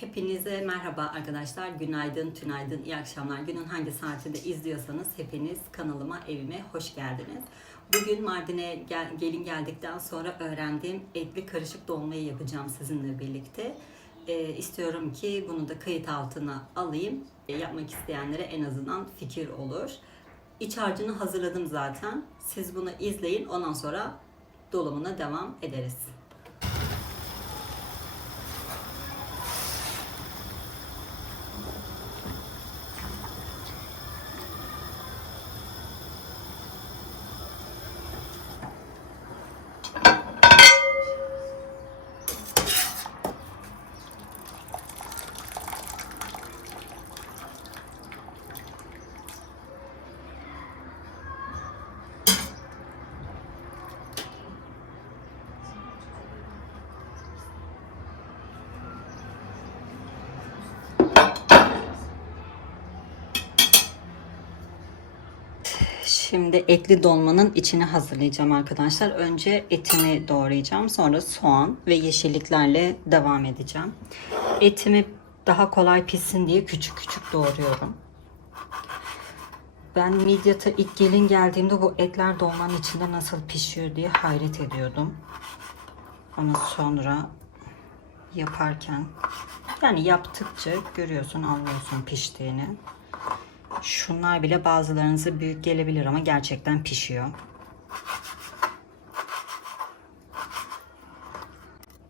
Hepinize merhaba arkadaşlar. Günaydın, tünaydın, iyi akşamlar. Günün hangi saatinde izliyorsanız hepiniz kanalıma, evime hoş geldiniz. Bugün Mardin'e gel, gelin geldikten sonra öğrendiğim etli karışık dolmayı yapacağım sizinle birlikte. Ee, istiyorum ki bunu da kayıt altına alayım. Ee, yapmak isteyenlere en azından fikir olur. İç harcını hazırladım zaten. Siz bunu izleyin. Ondan sonra dolumuna devam ederiz. Şimdi etli dolmanın içini hazırlayacağım arkadaşlar. Önce etimi doğrayacağım. Sonra soğan ve yeşilliklerle devam edeceğim. Etimi daha kolay pişsin diye küçük küçük doğruyorum. Ben Midyat'a ilk gelin geldiğimde bu etler dolmanın içinde nasıl pişiyor diye hayret ediyordum. Ama sonra yaparken yani yaptıkça görüyorsun anlıyorsun piştiğini. Şunlar bile bazılarınıza büyük gelebilir ama gerçekten pişiyor.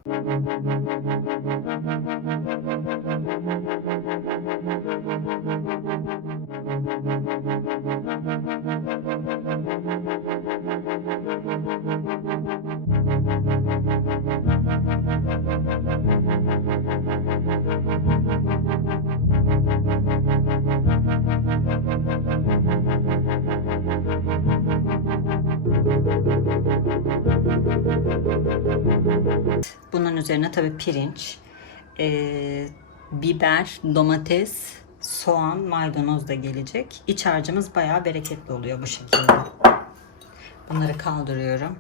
Bunun üzerine tabii pirinç, eee, biber, domates, soğan, maydanoz da gelecek. İç harcımız bayağı bereketli oluyor bu şekilde. Bunları kaldırıyorum.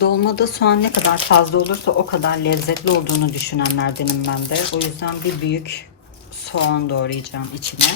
Dolmada soğan ne kadar fazla olursa o kadar lezzetli olduğunu düşünenlerdenim ben de. O yüzden bir büyük soğan doğrayacağım içine.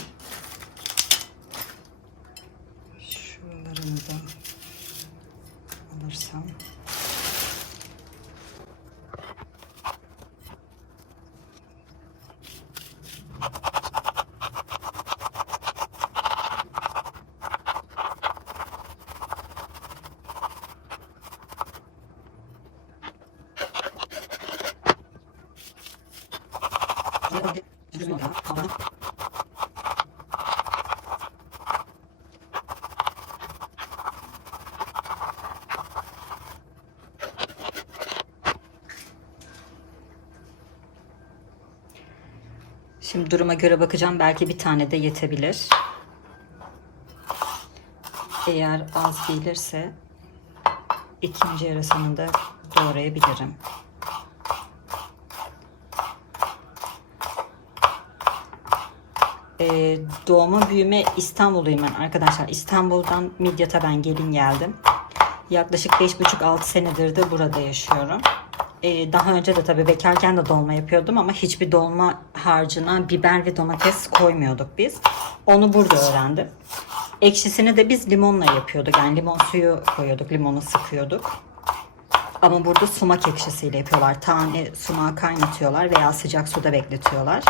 Şimdi duruma göre bakacağım. Belki bir tane de yetebilir. Eğer az gelirse ikinci yarısını da doğrayabilirim. Ee, doğma büyüme İstanbulluyum ben arkadaşlar. İstanbul'dan Midyat'a ben gelin geldim. Yaklaşık 5,5-6 senedir de burada yaşıyorum. Ee, daha önce de tabii bekarken de dolma yapıyordum ama hiçbir dolma harcına biber ve domates koymuyorduk biz. Onu burada öğrendim. Ekşisini de biz limonla yapıyorduk. Yani limon suyu koyuyorduk, limonu sıkıyorduk. Ama burada sumak ekşisiyle yapıyorlar. Tane sumağı kaynatıyorlar veya sıcak suda bekletiyorlar.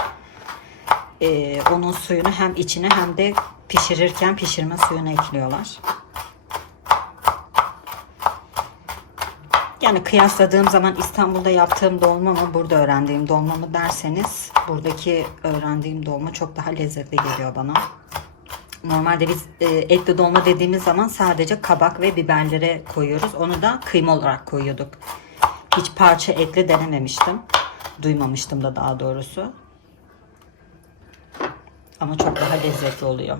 Ee, onun suyunu hem içine hem de pişirirken pişirme suyunu ekliyorlar. Yani kıyasladığım zaman İstanbul'da yaptığım dolma mı burada öğrendiğim dolma mı derseniz buradaki öğrendiğim dolma çok daha lezzetli geliyor bana. Normalde biz e, etli dolma dediğimiz zaman sadece kabak ve biberlere koyuyoruz. Onu da kıyma olarak koyuyorduk. Hiç parça etli denememiştim. Duymamıştım da daha doğrusu. Ama çok daha lezzetli oluyor.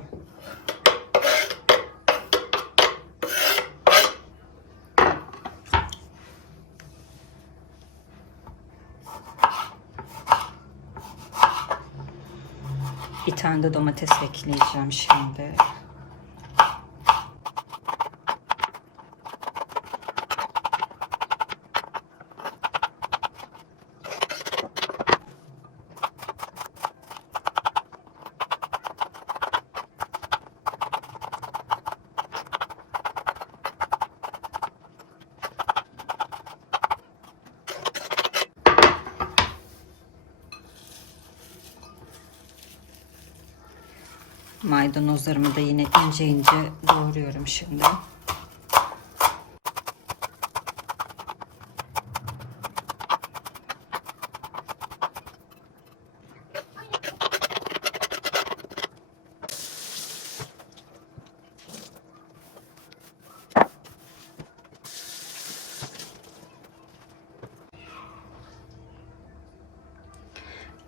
Tane de domates ekleyeceğim şimdi. Maydanozlarımı da yine ince ince doğruyorum şimdi.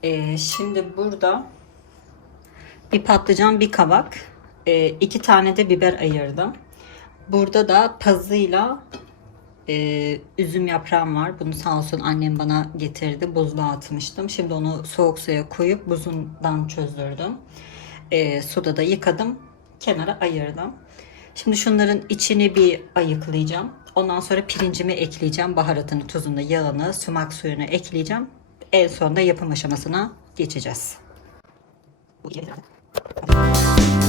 Ee, şimdi burada bir patlıcan, bir kabak, e, iki tane de biber ayırdım. Burada da pazıyla e, üzüm yaprağım var. Bunu sağ olsun annem bana getirdi. Buzluğa atmıştım. Şimdi onu soğuk suya koyup buzundan çözdürdüm. E, suda da yıkadım. Kenara ayırdım. Şimdi şunların içini bir ayıklayacağım. Ondan sonra pirincimi ekleyeceğim. Baharatını, tuzunu, yağını, sumak suyunu ekleyeceğim. En sonunda yapım aşamasına geçeceğiz. Bu iyi. Şimdi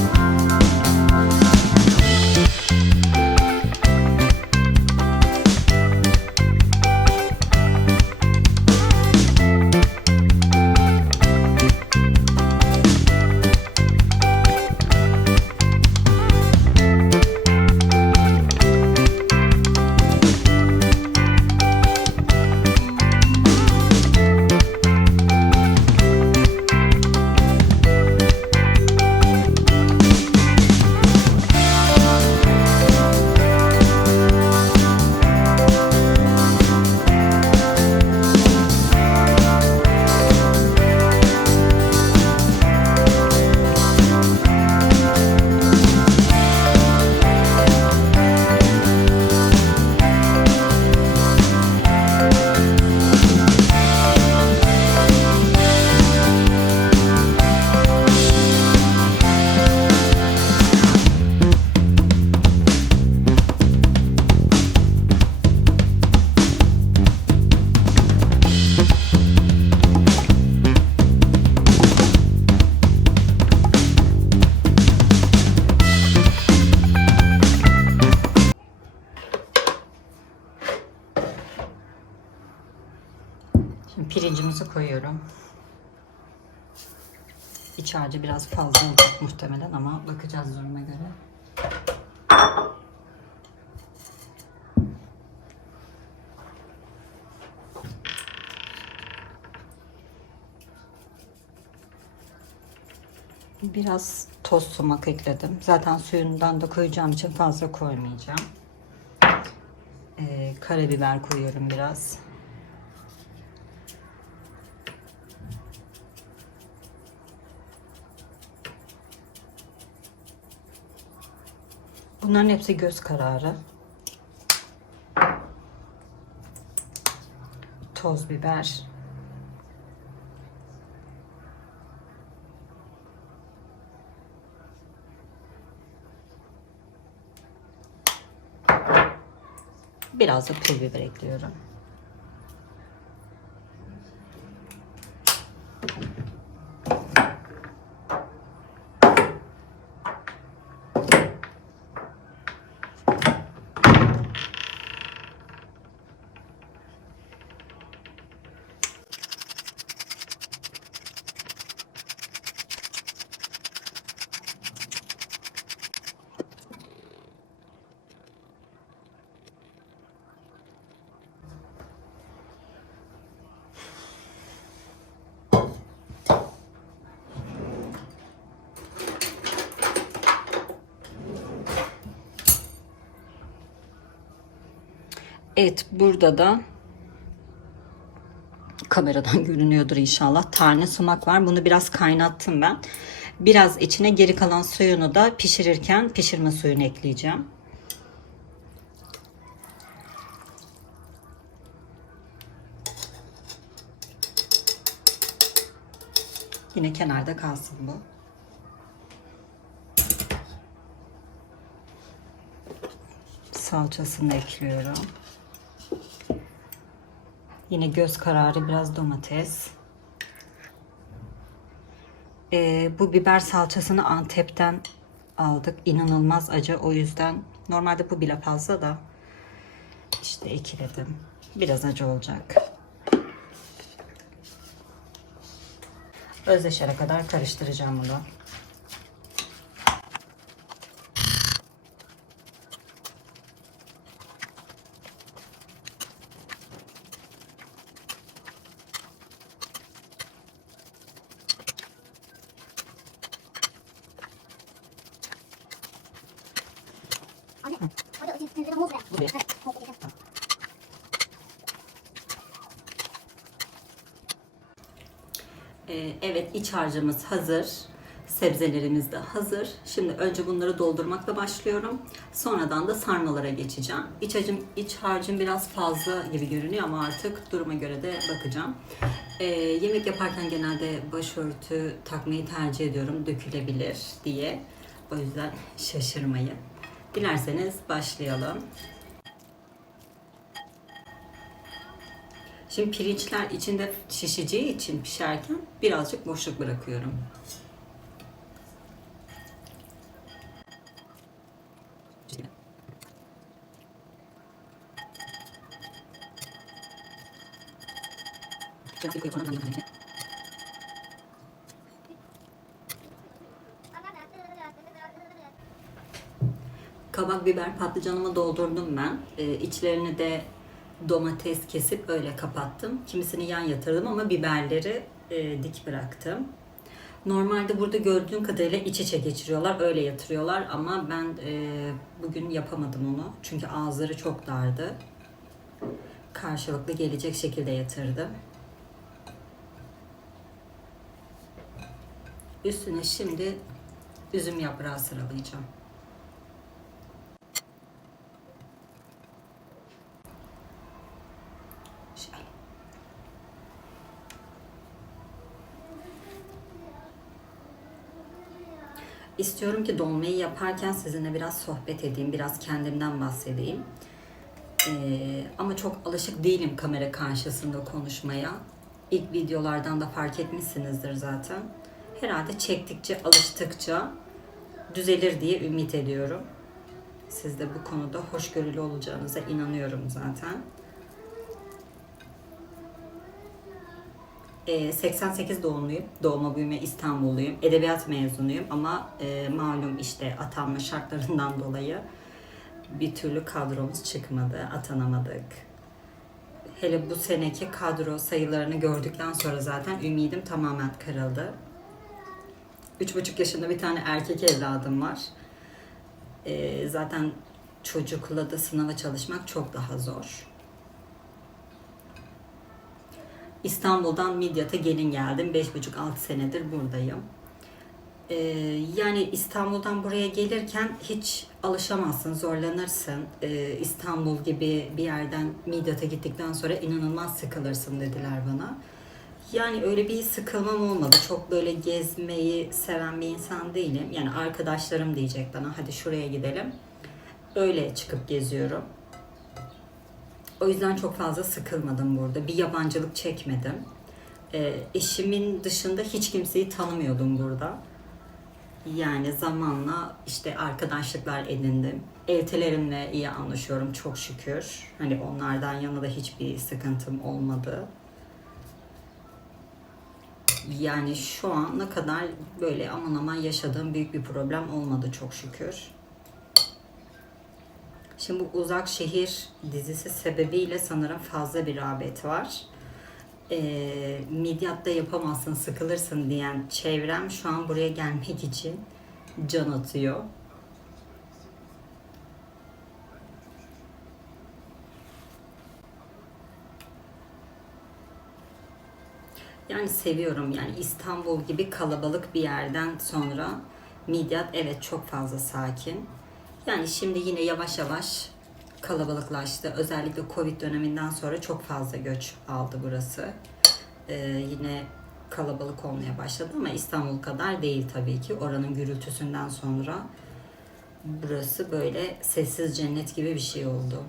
koyuyorum. İç harcı biraz fazla olacak muhtemelen ama bakacağız duruma göre. Biraz toz sumak ekledim. Zaten suyundan da koyacağım için fazla koymayacağım. Ee, karabiber koyuyorum biraz. Bunların hepsi göz kararı. Toz biber. Biraz da pul biber ekliyorum. Evet burada da kameradan görünüyordur inşallah. Tane sumak var. Bunu biraz kaynattım ben. Biraz içine geri kalan suyunu da pişirirken pişirme suyunu ekleyeceğim. Yine kenarda kalsın bu. Salçasını ekliyorum. Yine göz kararı biraz domates. Ee, bu biber salçasını Antep'ten aldık. İnanılmaz acı. O yüzden normalde bu bile fazla da işte ekledim. Biraz acı olacak. Özleşene kadar karıştıracağım bunu. evet iç harcımız hazır. Sebzelerimiz de hazır. Şimdi önce bunları doldurmakla başlıyorum. Sonradan da sarmalara geçeceğim. İç harcım, iç harcım biraz fazla gibi görünüyor ama artık duruma göre de bakacağım. Ee, yemek yaparken genelde başörtü takmayı tercih ediyorum. Dökülebilir diye. O yüzden şaşırmayın. Dilerseniz başlayalım. Şimdi pirinçler içinde şişeceği için pişerken birazcık boşluk bırakıyorum. Kabak, biber, patlıcanımı doldurdum ben. Ee, içlerini de domates kesip öyle kapattım. Kimisini yan yatırdım ama biberleri e, dik bıraktım. Normalde burada gördüğüm kadarıyla iç içe geçiriyorlar, öyle yatırıyorlar ama ben e, bugün yapamadım onu. Çünkü ağızları çok dardı. Karşılıklı gelecek şekilde yatırdım. Üstüne şimdi üzüm yaprağı sıralayacağım. İstiyorum ki dolmayı yaparken sizinle biraz sohbet edeyim, biraz kendimden bahsedeyim. Ee, ama çok alışık değilim kamera karşısında konuşmaya. İlk videolardan da fark etmişsinizdir zaten. Herhalde çektikçe, alıştıkça düzelir diye ümit ediyorum. Siz de bu konuda hoşgörülü olacağınıza inanıyorum zaten. Ee, 88 doğumluyum. Doğma büyüme İstanbulluyum. Edebiyat mezunuyum ama e, malum işte atanma şartlarından dolayı bir türlü kadromuz çıkmadı, atanamadık. Hele bu seneki kadro sayılarını gördükten sonra zaten ümidim tamamen kırıldı. Üç buçuk yaşında bir tane erkek evladım var. Ee, zaten çocukla da sınava çalışmak çok daha zor. İstanbul'dan Midyat'a gelin geldim. Beş buçuk altı senedir buradayım. Ee, yani İstanbul'dan buraya gelirken hiç alışamazsın, zorlanırsın. Ee, İstanbul gibi bir yerden Midyat'a gittikten sonra inanılmaz sıkılırsın dediler bana. Yani öyle bir sıkılmam olmadı. Çok böyle gezmeyi seven bir insan değilim. Yani arkadaşlarım diyecek bana hadi şuraya gidelim. Öyle çıkıp geziyorum. O yüzden çok fazla sıkılmadım burada. Bir yabancılık çekmedim. Ee, eşimin dışında hiç kimseyi tanımıyordum burada. Yani zamanla işte arkadaşlıklar edindim. Eltilerimle iyi anlaşıyorum çok şükür. Hani onlardan yana da hiçbir sıkıntım olmadı. Yani şu ana kadar böyle aman aman yaşadığım büyük bir problem olmadı çok şükür. Şimdi bu Uzak Şehir dizisi sebebiyle sanırım fazla bir rağbet var. Ee, Midyat'ta yapamazsın, sıkılırsın diyen çevrem şu an buraya gelmek için can atıyor. Yani seviyorum yani İstanbul gibi kalabalık bir yerden sonra Midyat evet çok fazla sakin. Yani şimdi yine yavaş yavaş kalabalıklaştı. Özellikle Covid döneminden sonra çok fazla göç aldı burası. Ee, yine kalabalık olmaya başladı ama İstanbul kadar değil tabii ki. Oranın gürültüsünden sonra burası böyle sessiz cennet gibi bir şey oldu.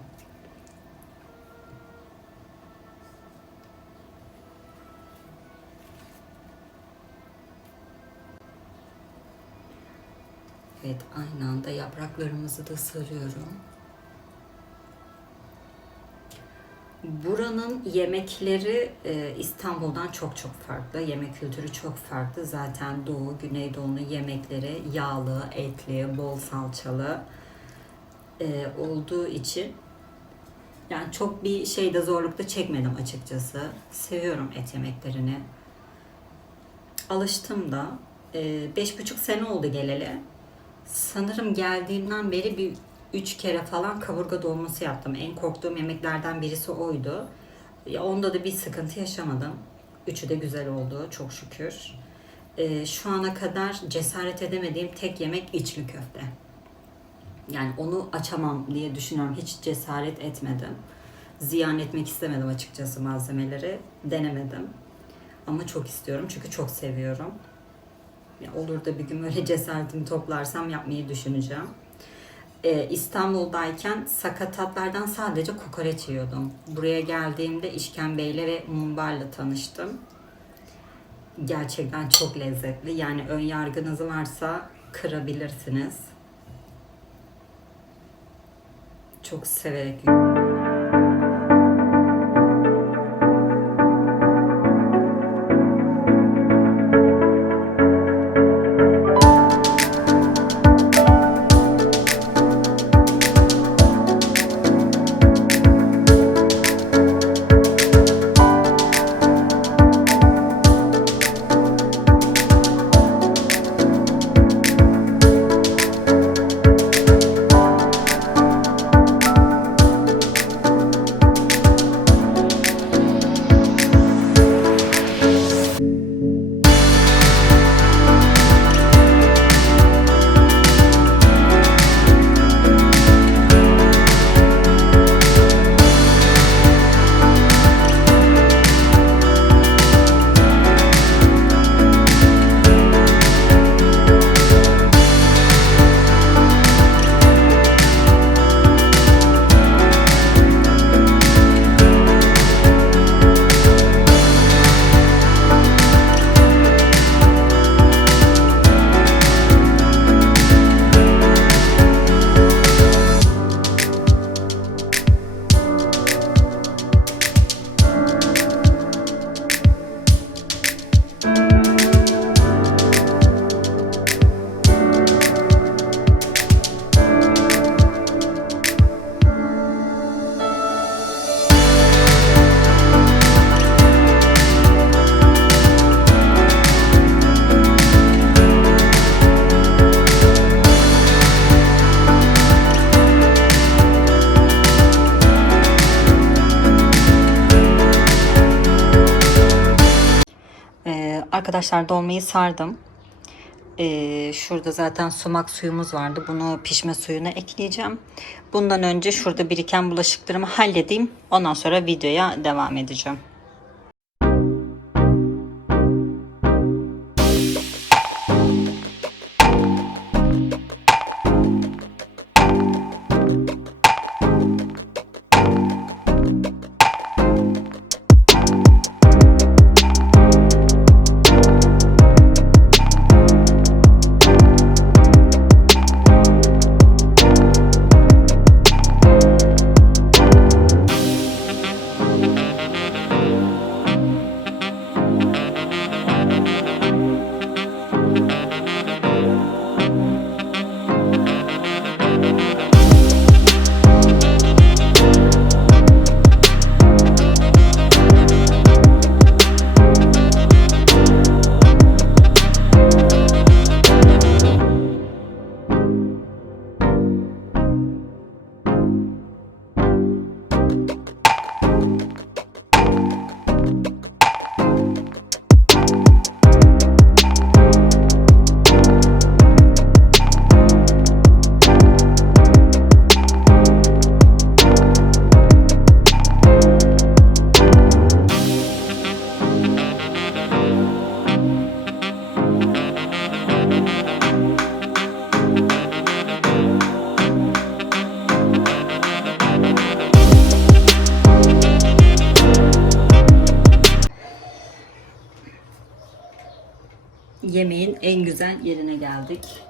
Evet, aynı anda yapraklarımızı da sarıyorum. Buranın yemekleri e, İstanbul'dan çok çok farklı. Yemek kültürü çok farklı. Zaten Doğu, Güneydoğu'nun yemekleri yağlı, etli, bol salçalı e, olduğu için yani çok bir şeyde zorlukta çekmedim açıkçası. Seviyorum et yemeklerini. Alıştım da. E, beş buçuk sene oldu geleli. Sanırım geldiğimden beri bir üç kere falan kaburga dolması yaptım. En korktuğum yemeklerden birisi oydu. Onda da bir sıkıntı yaşamadım. Üçü de güzel oldu çok şükür. Ee, şu ana kadar cesaret edemediğim tek yemek içli köfte. Yani onu açamam diye düşünüyorum. Hiç cesaret etmedim. Ziyan etmek istemedim açıkçası malzemeleri. Denemedim. Ama çok istiyorum çünkü çok seviyorum. Olur da bir gün böyle cesaretimi toplarsam yapmayı düşüneceğim. Ee, İstanbul'dayken sakatatlardan sadece kokoreç yiyordum. Buraya geldiğimde işkembeyle ve mumbarla tanıştım. Gerçekten çok lezzetli. Yani ön yargınız varsa kırabilirsiniz. Çok severek Ee, arkadaşlar dolmayı sardım. Ee, şurada zaten sumak suyumuz vardı. Bunu pişme suyuna ekleyeceğim. Bundan önce şurada biriken bulaşıklarımı halledeyim. Ondan sonra videoya devam edeceğim. Yerine geldik.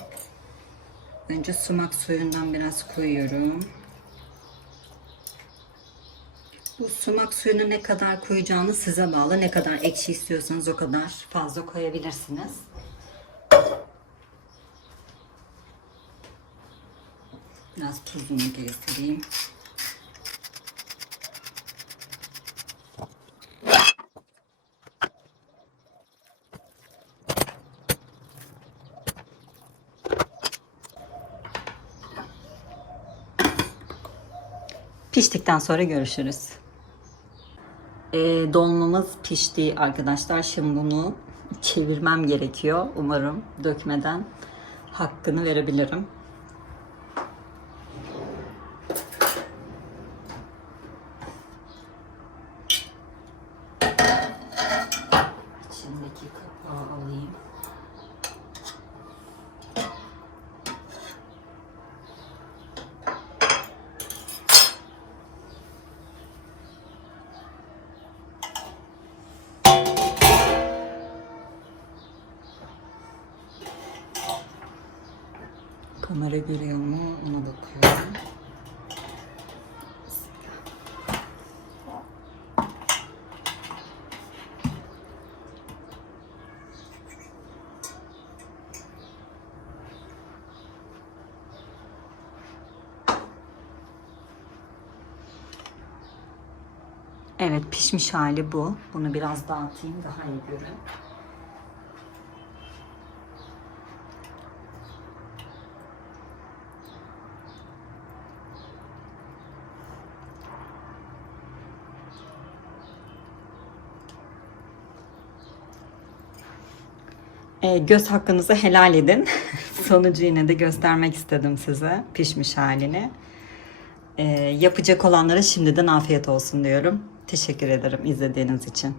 Önce sumak suyundan biraz koyuyorum. Bu sumak suyunu ne kadar koyacağınız size bağlı. Ne kadar ekşi istiyorsanız o kadar fazla koyabilirsiniz. Biraz tuzunu gezdireyim. Piştikten sonra görüşürüz. Ee, dolmamız pişti arkadaşlar. Şimdi bunu çevirmem gerekiyor. Umarım dökmeden hakkını verebilirim. Evet pişmiş hali bu. Bunu biraz dağıtayım daha iyi görün. E, göz hakkınızı helal edin. Sonucu yine de göstermek istedim size pişmiş halini. E, yapacak olanlara şimdiden afiyet olsun diyorum. Teşekkür ederim izlediğiniz için.